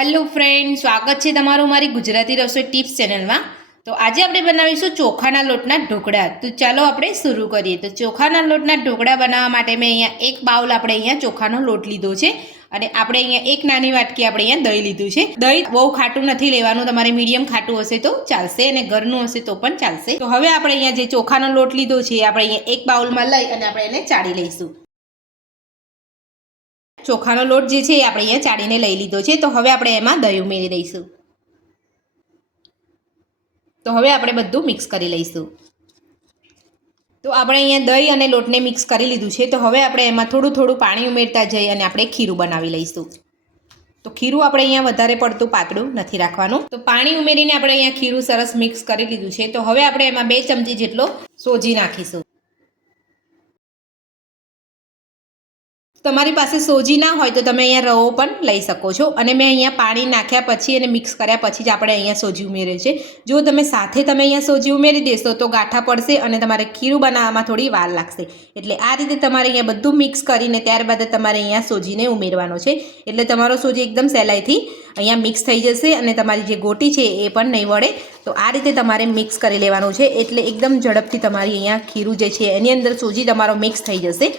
Hello friend સ્વાગત છે તમારું મારી ગુજરાતી રસોઈ ટિપ્સ ચેનલમાં તો આજે આપણે બનાવીશું ચોખાના લોટના ઢોકળા. તો ચાલો આપણે શરૂ કરીએ. તો ચોખાના લોટના ઢોકળા બનાવવા માટે મેં અહીંયા એક બાઉલ આપણે અહીંયા ચોખાનો લોટ લીધો છે અને આપણે અહીંયા એક નાની વાટકી આપણે અહીંયા દહીં લીધું છે. દહીં બહુ ખાટું નથી લેવાનું, તમારે મીડિયમ ખાટું હશે તો ચાલશે અને ઘરનું હશે તો પણ ચાલશે. તો હવે આપણે અહીંયા જે ચોખાનો લોટ લીધો છે આપણે અહીંયા એક બાઉલમાં લઈ અને આપણે એને ચાળી લઈશું. ચોખાનો લોટ જે છે એ આપણે અહીંયા ચાળીને લઈ લીધો છે. તો હવે આપણે એમાં દહીં ઉમેરી દઈશું. તો હવે આપણે બધું મિક્સ કરી લઈશું. તો આપણે અહીંયા દહીં અને લોટને મિક્સ કરી લીધું છે. તો હવે આપણે એમાં થોડું થોડું પાણી ઉમેરતા જઈ અને આપણે ખીરું બનાવી લઈશું. તો ખીરું આપણે અહીંયા વધારે પડતું પાતળું નથી રાખવાનું. તો પાણી ઉમેરીને આપણે અહીંયા ખીરું સરસ મિક્સ કરી લીધું છે. તો હવે આપણે એમાં બે ચમચી જેટલો સોજી નાખીશું. તમારી પાસે સોજી ના હોય તો તમે અહીંયા રવો પણ લઈ શકો છો. અને મેં અહીંયા પાણી નાખ્યા પછી અને મિક્સ કર્યા પછી જ આપણે અહીંયા સોજી ઉમેરે છે. જો તમે સાથે તમે અહીંયા સોજી ઉમેરી દેશો તો ગાંઠા પડશે અને તમારે ખીરું બનાવવામાં થોડી વાર લાગશે. એટલે આ રીતે તમારે અહીંયા બધું મિક્સ કરીને ત્યારબાદ તમારે અહીંયા સોજીને ઉમેરવાનો છે. એટલે તમારો સોજી એકદમ સહેલાઈથી અહીંયા મિક્સ થઈ જશે અને તમારી જે ગોટી છે એ પણ નહીં વળે. તો આ રીતે તમારે મિક્સ કરી લેવાનું છે. એટલે એકદમ ઝડપથી તમારી અહીંયા ખીરું જે છે એની અંદર સોજી તમારો મિક્સ થઈ જશે.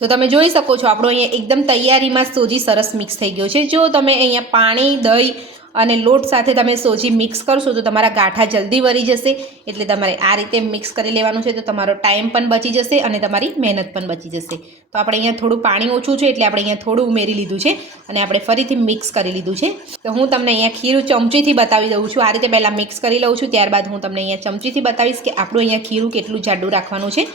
તો તમે જોઈ શકો છો, આપણો અહીંયા એકદમ તૈયારીમાં સોજી સરસ મિક્સ થઈ ગયો છે. જો તમે અહીંયા પાણી, દહીં અને લોટ સાથે તમે સોજી મિક્સ કરશો તો તમારા ગાંઠા જલ્દી વળી જશે. એટલે તમારે આ રીતે મિક્સ કરી લેવાનું છે તો તમારો ટાઈમ પણ બચી જશે અને તમારી મહેનત પણ બચી જશે. તો આપણે અહીંયા થોડું પાણી ઓછું છે એટલે આપણે અહીંયા થોડું ઉમેરી લીધું છે અને આપણે ફરીથી મિક્સ કરી લીધું છે. તો હું તમને અહીંયા ખીરું ચમચીથી બતાવી દઉં છું. આ રીતે પહેલાં મિક્સ કરી લઉં છું, ત્યારબાદ હું તમને અહીંયા ચમચીથી બતાવીશ કે આપણું અહીંયા ખીરું કેટલું જાડું રાખવાનું છે.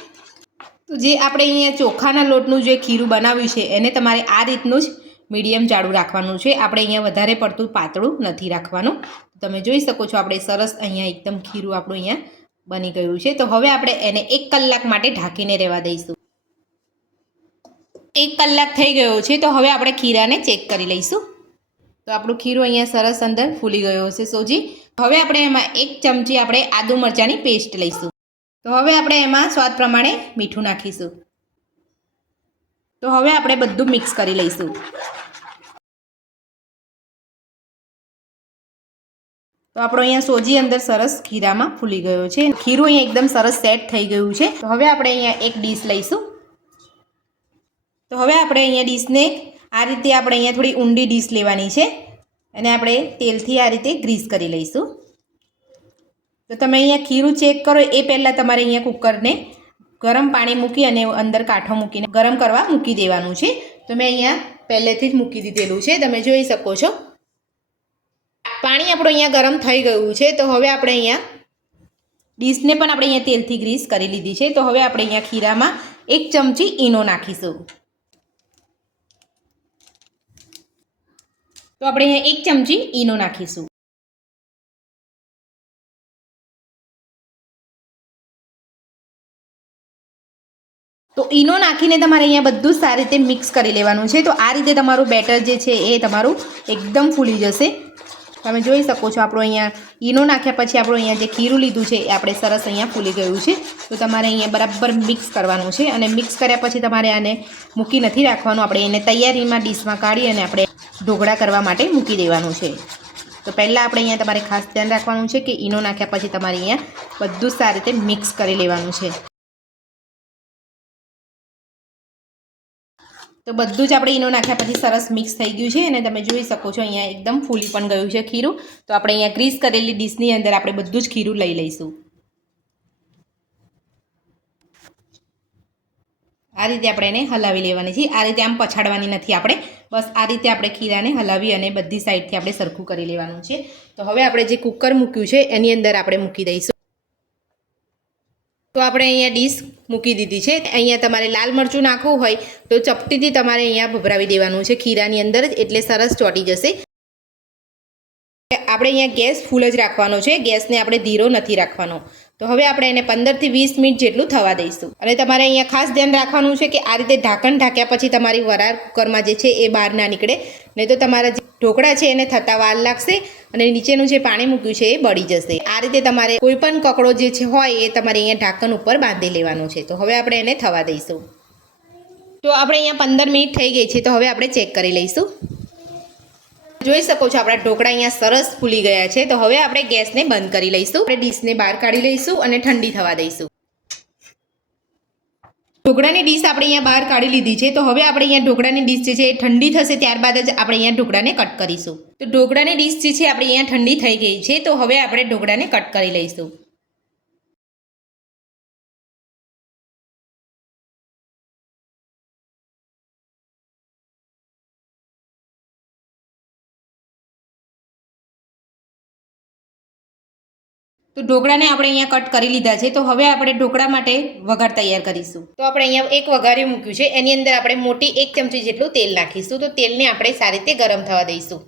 તો જે આપણે અહીંયા ચોખાના લોટનું જે ખીરું બનાવ્યું છે, એને તમારે આ રીતનું જ મીડિયમ જાડું રાખવાનું છે. આપણે અહીંયા વધારે પડતું પાતળું નથી રાખવાનું. તમે જોઈ શકો છો આપણે સરસ અહીંયા એકદમ ખીરું આપણું અહીંયા બની ગયું છે. તો હવે આપણે એને એક કલાક માટે ઢાંકીને રહેવા દઈશું. એક કલાક થઈ ગયો છે, તો હવે આપણે ખીરાને ચેક કરી લઈશું. તો આપણું ખીરું અહીંયા સરસ અંદર ફૂલી ગયો હશે સોજી. હવે આપણે એમાં એક ચમચી આપણે આદુ મરચાંની પેસ્ટ લઈશું. તો હવે આપણે એમાં સ્વાદ પ્રમાણે મીઠું નાખીશું. તો હવે આપણે બધું મિક્સ કરી લઈશું. તો આપણો અહીંયા સોજી અંદર સરસ ખીરામાં ફૂલી ગયો છે. ખીરું અહીંયા એકદમ સરસ સેટ થઈ ગયું છે. તો હવે આપણે અહીંયા એક ડીશ લઈશું. તો હવે આપણે અહીંયા ડીશને આ રીતે આપણે અહીંયા થોડી ઊંડી ડીશ લેવાની છે. અને આપણે તેલથી આ રીતે ગ્રીસ કરી લઈશું. તો તમે અહીંયા ખીરું ચેક કરો. એ પહેલાં તમારે અહીંયા કુકરને ગરમ પાણી મૂકી અને અંદર કાંઠો મૂકીને ગરમ કરવા મૂકી દેવાનું છે. તો મેં અહીંયા પહેલેથી જ મૂકી દીધેલું છે. તમે જોઈ શકો છો. પાણી આપણું અહીંયા ગરમ થઈ ગયું છે. તો હવે આપણે અહીંયા ડીશને પણ આપણે અહીંયા તેલથી ગ્રીસ કરી લીધી છે. તો હવે આપણે અહીંયા ખીરામાં એક ચમચી ઈનો નાખીશું. તો આપણે અહીંયા એક ચમચી ઈનો નાખીશું. તો ઈનો નાખીને તમારે અહીંયા બધું સારી રીતે મિક્સ કરી લેવાનું છે. તો આ રીતે તમારું બેટર જે છે એ તમારું એકદમ ફૂલી જશે. તમે જોઈ શકો છો આપણું અહીંયા ઈનો નાખ્યા પછી આપણું અહીંયા જે ખીરું લીધું છે એ આપણે સરસ અહીંયા ફૂલી ગયું છે. તો તમારે અહીંયા બરાબર મિક્સ કરવાનું છે અને મિક્સ કર્યા પછી તમારે આને મૂકી નથી રાખવાનું. આપણે એને તૈયારીમાં ડીશમાં કાઢી અને આપણે ઢોકળા કરવા માટે મૂકી દેવાનું છે. તો પહેલાં આપણે અહીંયા તમારે ખાસ ધ્યાન રાખવાનું છે કે ઈનો નાખ્યા પછી તમારે અહીંયા બધું સારી રીતે મિક્સ કરી લેવાનું છે. તો બધું જ આપણે ઈનો નાખ્યા પછી સરસ મિક્સ થઈ ગયું છે અને તમે જોઈ શકો છો અહીંયા એકદમ ફૂલી પણ ગયું છે ખીરું. તો આપણે અહીંયા ગ્રીસ કરેલી ડીશની અંદર આપણે બધું જ ખીરું લઈ લઈશું. આ રીતે આપણે એને હલાવી લેવાની છે. આ રીતે આમ પછાડવાની નથી આપણે. બસ આ રીતે આપણે ખીરાને હલાવી અને બધી સાઈડથી આપણે સરખું કરી લેવાનું છે. તો હવે આપણે જે કુકર મૂક્યું છે, એની અંદર આપણે મૂકી દઈશું. તો આપણે અહીંયા ડીશ મૂકી દીધી છે. અહીંયા તમારે લાલ મરચું નાખવું હોય તો ચપટીથી તમારે અહીંયા ભભરાવી દેવાનું છે. ખીરાની અંદર જ એટલે સરસ ચોટી જશે. આપણે અહીંયા ગેસ ફૂલ જ રાખવાનો છે. ગેસને આપણે ધીરો નથી રાખવાનો. તો હવે આપણે એને પંદરથી વીસ મિનિટ જેટલું થવા દઈશું. અને તમારે અહીંયા ખાસ ધ્યાન રાખવાનું છે કે આ રીતે ઢાંકણ ઢાંક્યા પછી તમારી વરાળ કુકરમાં જે છે એ બહાર ના નીકળે. નહીં તો તમારા જે ઢોકળા છે એને થતા વાર લાગશે અને નીચેનું જે પાણી મૂક્યું છે એ બળી જશે. આ રીતે તમારે કોઈ પણ કકડો જે છે હોય એ તમારે અહીંયા ઢાંકણ ઉપર બાંધી લેવાનો છે. તો હવે આપણે એને થવા દઈશું. તો આપણે અહીંયા પંદર મિનિટ થઈ ગઈ છે તો હવે આપણે ચેક કરી લઈશું. જોઈ શકો છો આપણા ઢોકળા અહીંયા સરસ ફૂલી ગયા છે. તો હવે આપણે ગેસને બંધ કરી લઈશું. આપણે ડીશને બહાર કાઢી લઈશું અને ઠંડી થવા દઈશું. ઢોકળાની ડીશ આપણે અહીંયા બહાર કાઢી લીધી છે. તો હવે આપણે અહીંયા ઢોકળાની ડીશ જે છે એ ઠંડી થશે ત્યારબાદ જ આપણે અહીંયા ઢોકળાને કટ કરીશું. તો ઢોકળાની ડીશ જે છે આપણે અહીંયા ઠંડી થઈ ગઈ છે. તો હવે આપણે ઢોકળાને કટ કરી લઈશું. તો ઢોકળાને આપણે અહીંયા કટ કરી લીધા છે. તો હવે આપણે ઢોકળા માટે વઘાર તૈયાર કરીશું. તો આપણે અહીંયા એક વઘારી મૂક્યું છે. એની અંદર આપણે મોટી એક ચમચી જેટલું તેલ નાખીશું. તો તેલને આપણે સારી રીતે ગરમ થવા દઈશું.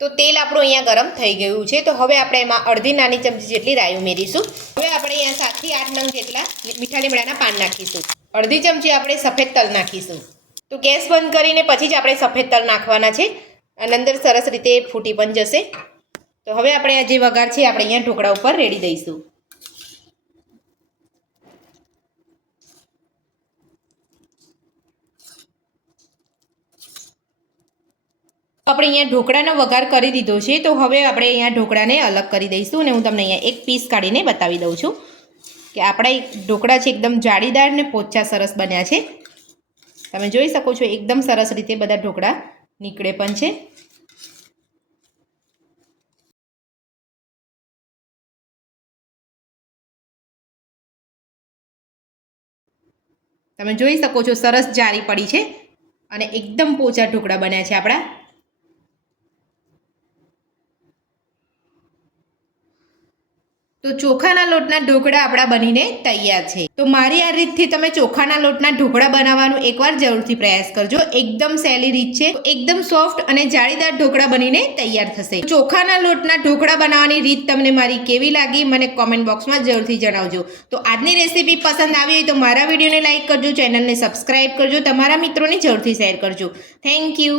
તો તેલ આપણું અહીંયા ગરમ થઈ ગયું છે. તો હવે આપણે એમાં અડધી નાની ચમચી જેટલી રાઈ ઉમેરીશું. હવે આપણે અહીંયા સાતથી આઠ નંગ જેટલા મીઠા લીમડાના પાન નાખીશું. અડધી ચમચી આપણે સફેદ તલ નાખીશું. તો ગેસ બંધ કરીને પછી જ આપણે સફેદ તલ નાખવાના છે. અને અંદર સરસ રીતે ફૂટી પણ જશે. તો હવે આપણે આ જે વઘાર છે આપણે અહીંયા ઢોકળા ઉપર રેડી દઈશું. આપણે અહીંયા ઢોકળાનો વઘાર કરી દીધો છે, તો હવે આપણે અહીંયા ઢોકળાને અલગ કરી દઈશું અને હું તમને અહીંયા એક પીસ કાઢીને બતાવી દઉં છું કે આપણા ઢોકળા છે એકદમ જાળીદાર ને પોચા સરસ બન્યા છે. તમે જોઈ શકો છો, એકદમ સરસ રીતે બધા ઢોકળા નીકળે પણ છે. તમે જોઈ શકો છો સરસ જારી પડી છે અને એકદમ પોચા ઢોકળા બન્યા છે આપણા. તો ચોખાના લોટના ઢોકળા આપણા બનીને તૈયાર છે. તો મારી આ રીતથી તમે ચોખાના લોટના ઢોકળા બનાવવાનું એકવાર જરૂરથી પ્રયાસ કરજો. એકદમ સહેલી રીત છે. એકદમ સોફ્ટ અને જાળીદાર ઢોકળા બનીને તૈયાર થશે. ચોખાના લોટના ઢોકળા બનાવવાની રીત તમને મારી કેવી લાગી મને કોમેન્ટ બોક્સમાં જરૂરથી જણાવજો. તો આજની રેસીપી પસંદ આવી હોય તો મારા વિડીયોને લાઇક કરજો ચેનલને સબસ્ક્રાઇબ કરજો, તમારા મિત્રોને જરૂરથી શેર કરજો. Thank you